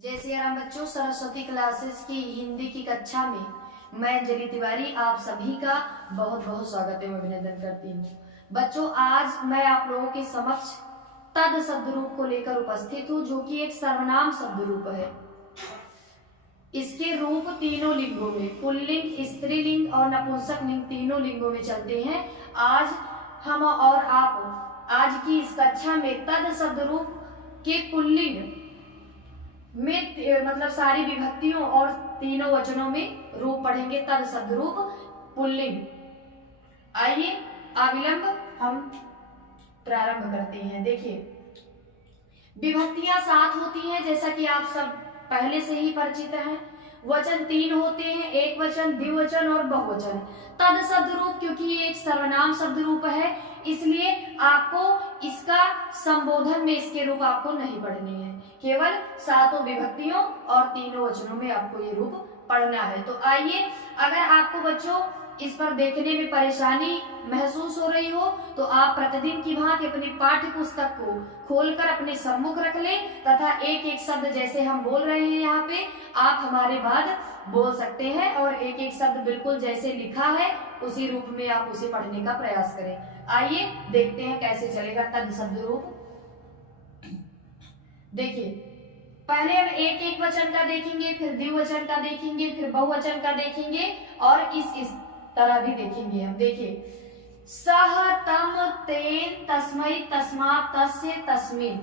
जय सिया राम बच्चों, सरस्वती क्लासेस की हिंदी की कक्षा में मैं अंजलि तिवारी आप सभी का बहुत बहुत स्वागत एवं अभिनंदन करती हूँ। बच्चों, आज मैं आप लोगों के समक्ष तद शब्द रूप को लेकर उपस्थित हूँ, जो कि एक सर्वनाम शब्द रूप है। इसके रूप तीनों लिंगों में, पुल्लिंग, स्त्रीलिंग और नपुंसक लिंग, तीनों लिंगों में चलते हैं। आज हम और आप आज की इस कक्षा में तद शब्द रूप के पुल्लिंग में मतलब सारी विभक्तियों और तीनों वचनों में रूप पढ़ेंगे। तद शब्द रूप पुल्लिंग। आइए अविलंब हम प्रारंभ करते हैं। देखिए, विभक्तियां 7 होती हैं, जैसा कि आप सब पहले से ही परिचित हैं। वचन 3 होते हैं, एक वचन, द्विवचन और बहुवचन। तद शब्द रूप, क्योंकि ये एक सर्वनाम शब्द रूप है, इसलिए आपको इसका संबोधन में इसके रूप आपको नहीं पढ़ने हैं। केवल 7 विभक्तियों और तीनों वचनों में आपको ये रूप पढ़ना है। तो आइए, अगर आपको बच्चों इस पर देखने में परेशानी महसूस हो रही हो तो आप प्रतिदिन की भांति अपनी पाठ्य पुस्तक को खोलकर अपने सम्मुख रख लें तथा एक एक शब्द जैसे हम बोल रहे हैं यहाँ पे आप हमारे बाद बोल सकते हैं, और एक एक शब्द बिल्कुल जैसे लिखा है उसी रूप में आप उसे पढ़ने का प्रयास करें। आइए देखते हैं कैसे चलेगा तद शब्द रूप। देखिए, पहले हम एक एक वचन का देखेंगे, फिर द्विवचन का देखेंगे, फिर बहुवचन का देखेंगे और इस तरह भी देखेंगे हम। देखिए, सह, तम, तेन, तस्मै, तस्मात्, तस्य, तस्मिन्।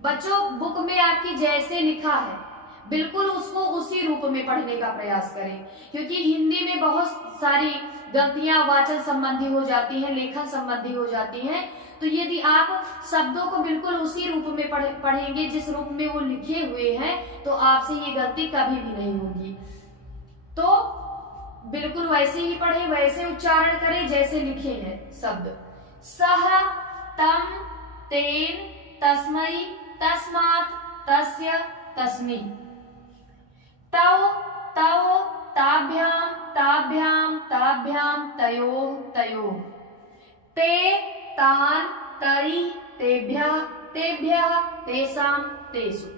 बच्चों, बुक में आपकी जैसे लिखा है बिल्कुल उसको उसी रूप में पढ़ने का प्रयास करें, क्योंकि हिंदी में बहुत सारी गलतियां वाचन संबंधी हो जाती हैं, लेखन संबंधी हो जाती हैं। तो यदि आप शब्दों को बिल्कुल उसी रूप में पढ़ेंगे जिस रूप में वो लिखे हुए हैं, तो आपसे ये गलती कभी भी नहीं होगी। तो बिल्कुल वैसे ही पढ़े, वैसे उच्चारण करें जैसे लिखे हैं शब्द। सह, तम, तेन, तस्मै, तस्मात्, तस्य, तस्मिन्। तौ, तौ, ताभ्यां, ताभ्यां, ताभ्यां, तयोः, तयोः। ते, तान्, तैः, तेभ्यः, तेभ्यः, तेषां, तेषु।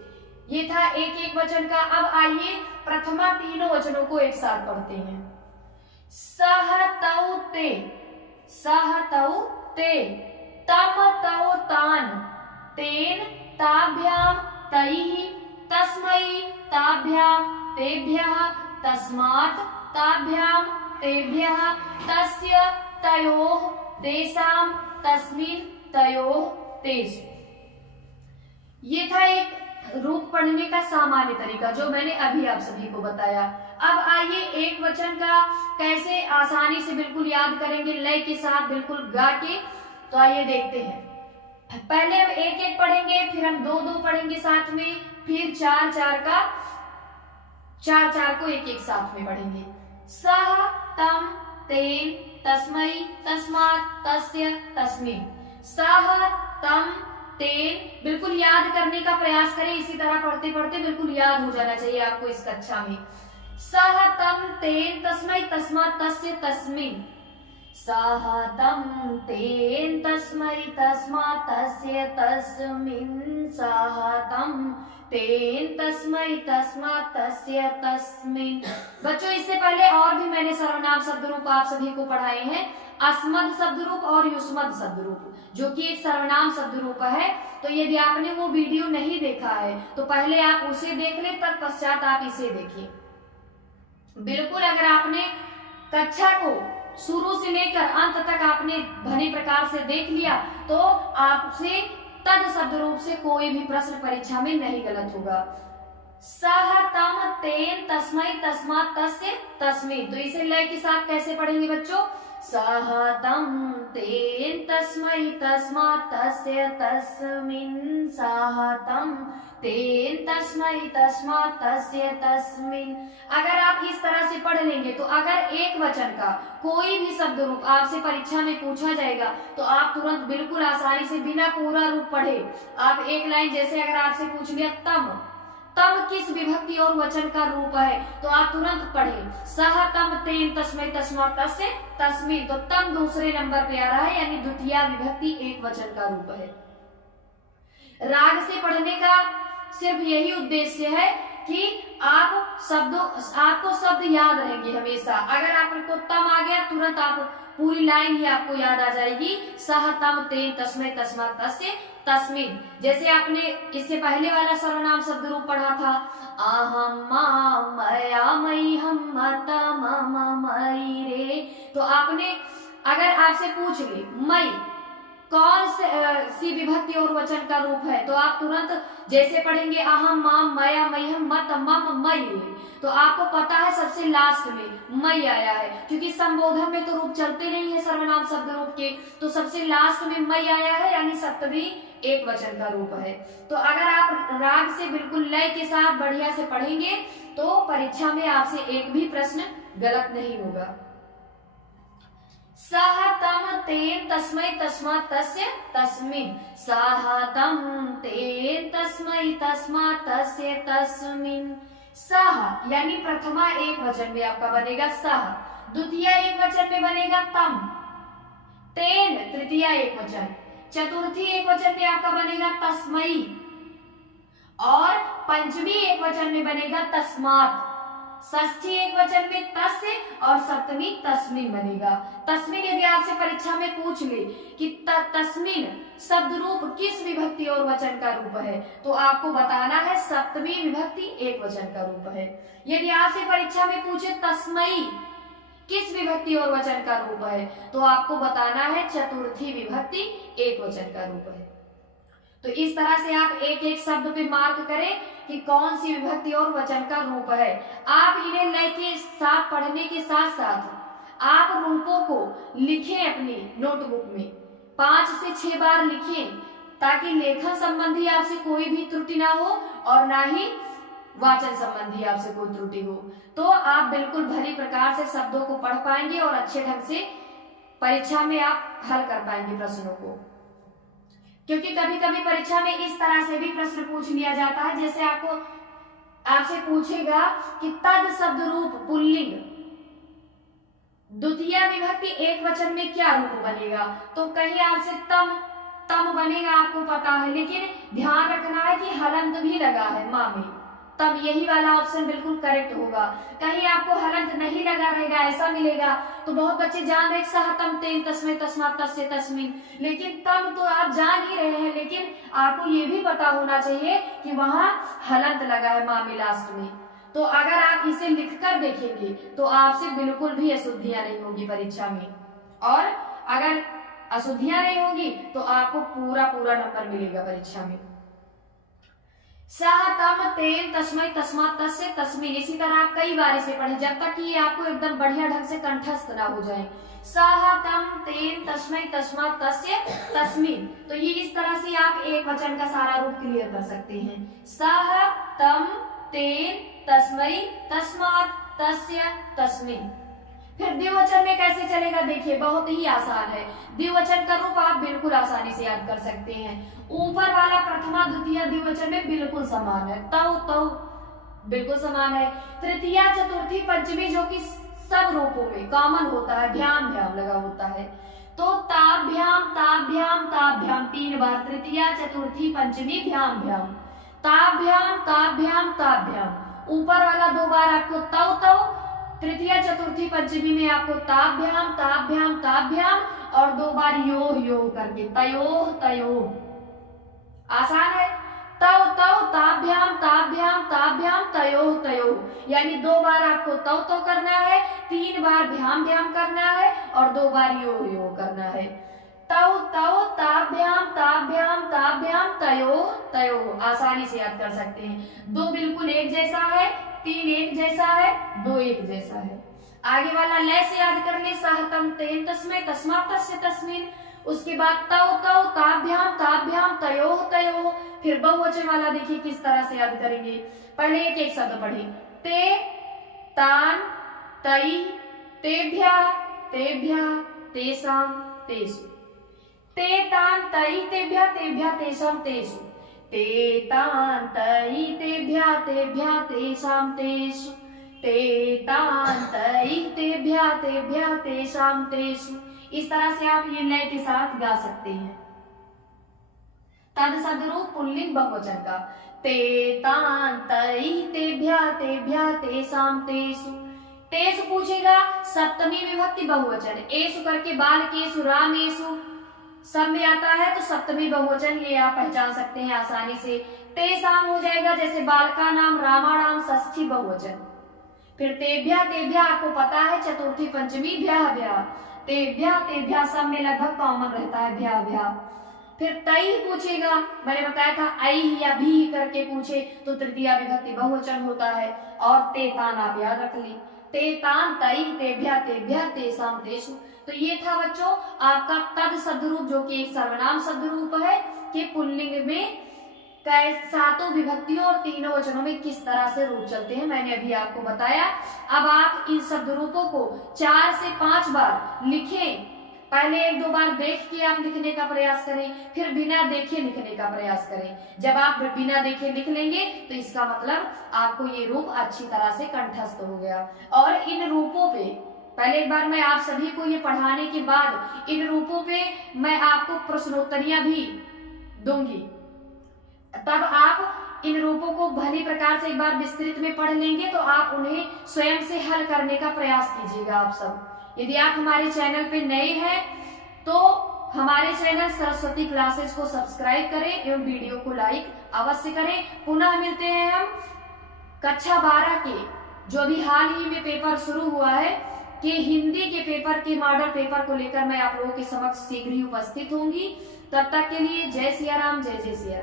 ये था एक एक वचन का। अब आइए प्रथमा तीनों वचनों को एक साथ पढ़ते हैं। सह, तौ, ते, सह, तौ, ते, तम, तौ, तान्, तेन, ताभ्यां, तैः, तस्मै, ताभ्यां, तेभ्यः, तस्मात्, ताभ्यां, तेभ्यः, तस्य, तयोः, तेषां, तस्मिन्, तयोः, तेषु। ये था एक रूप पढ़ने का सामान्य तरीका जो मैंने अभी आप सभी को बताया। अब आइए एक वचन का कैसे आसानी से बिल्कुल याद करेंगे, लय के साथ बिल्कुल गा के। तो आइए देखते हैं। पहले हम एक एक पढ़ेंगे, फिर हम दो दो पढ़ेंगे साथ में, फिर चार चार को एक एक साथ में पढ़ेंगे। सह, तम, तेन, तस्मै, तस्मात्, तस्य, तस्मिन्। सह, तम, तेन, बिल्कुल याद करने का प्रयास करें। इसी तरह पढ़ते पढ़ते बिल्कुल याद हो जाना चाहिए आपको इस कक्षा में। सह, तम, तेन, तस्मै, तस्मात्, तस्य, तस्मिन्। सह, तम, तेन, तस्मै, तस्मात्, तस्य, तस्मिन्। सह, तम, तेन, तस्मै, तस्मात्, तस्य, तस्मिन्। बच्चों, इससे पहले और भी मैंने सर्वनाम शब्द रूप आप सभी को पढ़ाए हैं, अस्मद शब्द रूप और युष्मद शब्द रूप, जो कि एक सर्वनाम शब्द रूप है। तो यदि आपने वो वीडियो नहीं देखा है तो पहले आप उसे देख ले, तत्पश्चात आप इसे देखिए। बिल्कुल अगर आपने कक्षा को शुरू से लेकर अंत तक आपने भली प्रकार से देख लिया तो आपसे तद शब्द रूप से कोई भी प्रश्न परीक्षा में नहीं गलत होगा। सह, तम, तेन, तस्मै, तस्मात्, तस्य, तस्मिन्। तो इसे लय के साथ कैसे पढ़ेंगे बच्चों? सह, तम, तेन, तस्मै, तस्मात्, तस्य, तस्मिन्। सह, तम, तेन, तस्मै, तस्मात्, तस्य, तस्मिन्। अगर आप इस तरह से पढ़ लेंगे तो अगर एक वचन का कोई भी शब्द रूप आपसे परीक्षा में पूछा जाएगा तो आप तुरंत बिल्कुल आसानी से बिना पूरा रूप पढ़े आप एक लाइन, जैसे अगर आपसे पूछ लिया तम, तम किस विभक्ति और वचन का रूप है, तो आप तुरंत पढ़े सह, तम, तेन, तस्मै, तस्मात्, तस्य, तस्मिन्। तो तम दूसरे नंबर पे आ रहा है, यानी द्वितीय विभक्ति एक वचन का रूप है। राग से पढ़ने का सिर्फ यही उद्देश्य है कि आपको शब्द याद रहेंगे हमेशा। अगर आपको तम आ गया तुरंत आप पूरी लाइन ही आपको याद आ जाएगी, सह तम तेन तस्मै तस्मात् तस्य तस्मिन्। जैसे आपने इससे पहले वाला सर्वनाम शब्द रूप पढ़ा था, अहम माम मया मई हम मता मम मई रे। तो आपने अगर आपसे पूछ ले मई कौन सी विभक्ति और वचन का रूप है, तो आप तुरंत जैसे पढ़ेंगे अहम माम मया मई हम मत मम मई रे, तो आपको पता है सबसे लास्ट में मई आया है, क्योंकि संबोधन में तो रूप चलते नहीं है सर्वनाम शब्द रूप के, तो सबसे लास्ट में मई आया है, यानी सप्तमी एक वचन का रूप है। तो अगर आप राग से बिल्कुल लय के साथ बढ़िया से पढ़ेंगे तो परीक्षा में आपसे एक भी प्रश्न गलत नहीं होगा। सह तम तेन तस्मै तस्मात् तस्य तस्मिन्, सह तम तेन तस्मै तस्मात् तस्य तस्मिन्। सह यानी प्रथमा एक वचन में आपका बनेगा सह, द्वितीय एक वचन में बनेगा तम, तेन तृतीय एक वचन, चतुर्थी एक वचन में आपका बनेगा तस्मै, और पंचमी एक वचन में बनेगा तस्मात्, षष्ठी एक वचन में तस्य और सप्तमी तस्मिन बनेगा। तस्मिन यदि आपसे परीक्षा में पूछ ले कि तस्मिन शब्द रूप किस विभक्ति और वचन का रूप है, तो आपको बताना है सप्तमी विभक्ति एक वचन का रूप है। यदि आपसे परीक्षा में पूछे तस्मै किस विभक्ति और वचन का रूप है, तो आपको बताना है चतुर्थी विभक्ति एक वचन का रूप है। तो इस तरह से आप एक एक शब्द पे मार्क करें कि कौन सी विभक्ति और वचन का रूप है। आप इन्हें लय के साथ पढ़ने के साथ साथ आप रूपों को लिखें अपनी नोटबुक में, 5 से 6 बार लिखें, ताकि लेखन संबंधी आपसे कोई भी त्रुटि ना हो और ना ही वाचन संबंधी आपसे कोई त्रुटि हो, तो आप बिल्कुल भली प्रकार से शब्दों को पढ़ पाएंगे और अच्छे ढंग से परीक्षा में आप हल कर पाएंगे प्रश्नों को। क्योंकि कभी कभी परीक्षा में इस तरह से भी प्रश्न पूछ लिया जाता है, जैसे आपसे पूछेगा कि तद शब्द रूप पुल्लिंग द्वितीय विभक्ति एक वचन में क्या रूप बनेगा, तो कहीं आपसे तम बनेगा, आपको पता है, लेकिन ध्यान रखना है कि हलंत भी लगा है माँ में, तब यही वाला ऑप्शन बिल्कुल करेक्ट होगा। कहीं आपको हलंत नहीं लगा रहेगा ऐसा मिलेगा, तो बहुत बच्चे जान रहे सह तम तेन तस्मै तस्मात् तस्य तस्मिन्, लेकिन तम तो आप जान ही रहे हैं, लेकिन आपको ये भी पता होना चाहिए कि वहां हलंत लगा है माँ में लास्ट में। तो अगर आप इसे लिखकर देखेंगे तो आपसे बिल्कुल भी अशुद्धियां नहीं होगी परीक्षा में, और अगर अशुद्धियां नहीं होगी तो आपको पूरा नंबर मिलेगा परीक्षा में। सह तम तेन तस्मै तस्मात् तस्य तस्मिन्, इसी तरह आप कई बार इसे पढ़े जब तक कि ये आपको एकदम बढ़िया ढंग से कंठस्थ ना हो जाए। सह तम तेन तस्मै तस्मात् तस्य तस्मिन्, तो ये इस तरह से आप एक वचन का सारा रूप क्लियर कर सकते हैं। सह तम तेन तस्मै तस्मात् तस्य तस्मिन्। फिर द्विवचन में कैसे चलेगा, देखिए बहुत ही आसान है। द्विवचन का रूप आप बिल्कुल आसानी से याद कर सकते हैं। ऊपर वाला प्रथमा द्वितीय द्विवचन में बिल्कुल समान है, तौ बिल्कुल समान है। तृतीया चतुर्थी पंचमी जो कि सब रूपों में कॉमन होता है, भ्याम लगा होता है, तो ताभ्याम ताभ्याम ताभ्याम 3 बार, तृतीया चतुर्थी पंचमी भ्याम ताभ्याम ताभ्याम ताभ्याम। ऊपर वाला 2 बार आपको तौ, तृतीया चतुर्थी पंचमी में आपको ताभ्याम ताभ्याम ताभ्याम, और 2 बार यो करके तयोह। आसान है। तौ ताभ्याम ताभ्याम ताभ्याम तयोह, यानी 2 बार आपको तौ करना है, 3 बार भ्याम करना है, और 2 बार यो करना है। तौ ताभ्याम ताभ्याम ताभ्याम तयोह आसानी से याद कर सकते हैं। 2 बिल्कुल एक जैसा है, 3 एक जैसा है, 2 एक जैसा है। आगे वाला लय से याद कर ले, सह तम तेन तस्मै तस्मात् तस्य तस्मिन्। उसके बाद तौ ताभ्याम ताभ्याम तयोह। फिर बहुवचन वाला देखिए किस तरह से याद करेंगे। पहले एक शब्द पढ़े, ते तान तई तेभ्यः तेषां तेषु। ते तान तई तेभ्यः तेषां तेषु। ते तान तई तेभ्यः तेषां तेषु। ते तान तई तेभ्यः तेषां तेषु। इस तरह से आप ये लय के साथ गा सकते हैं। तद सदरूप पुल्लिंग बहुवचन का। ते तान तई तेभ्या तेभ्या तेसाम तेसु। तेसु पूछेगा सप्तमी विभक्ति बहुवचन, एसु करके बालकेसु रामेसु सब में आता है तो सप्तमी बहुवचन ये आप पहचान सकते हैं आसानी से। तेसाम हो जाएगा जैसे बालका नाम रामाणाम षष्ठी बहुवचन। फिर तेभ्या तेभ्या आपको पता है चतुर्थी पंचमी भ्या भ्या, तेभ्या तेभ्या सब में लगभग कॉमन रहता है भ्या भ्या। फिर तई पूछेगा, मैंने बताया था आई या भी करके पूछे तो तृतीया विभक्ति बहुवचन होता है। और ते तान आप याद रख ली, ते तान तई तेभ्या तेभ्या तेसाम तेसु। तो ये था बच्चों आपका तद शब्दरूप जो कि एक सर्वनाम शब्दरूप है कि पुल्लिंग में सातों विभक्तियों और तीनों वचनों में किस तरह से रूप चलते हैं मैंने अभी आपको बताया। अब आप इन शब्द रूपों को 4 से 5 बार लिखें। पहले 1-2 बार देख के आप लिखने का प्रयास करें, फिर बिना देखे लिखने का प्रयास करें। जब आप बिना देखे लिख लेंगे तो इसका मतलब आपको ये रूप अच्छी तरह से कंठस्थ हो गया। और इन रूपों पे पहले एक बार मैं आप सभी को ये पढ़ाने के बाद इन रूपों पे मैं आपको प्रश्नोत्तरियां भी दूंगी, तब आप इन रूपों को भली प्रकार से एक बार विस्तृत में पढ़ लेंगे तो आप उन्हें स्वयं से हल करने का प्रयास कीजिएगा आप सब। यदि आप हमारे चैनल पे नए हैं तो हमारे चैनल सरस्वती क्लासेस को सब्सक्राइब करें एवं वीडियो को लाइक अवश्य करें। पुनः मिलते हैं हम कक्षा 12 के जो अभी हाल ही में पेपर शुरू हुआ है कि हिंदी के पेपर के मॉडल पेपर को लेकर मैं आप लोगों के समक्ष शीघ्र ही उपस्थित होंगी। तब तक के लिए जय सिया राम, जय जय सिया राम।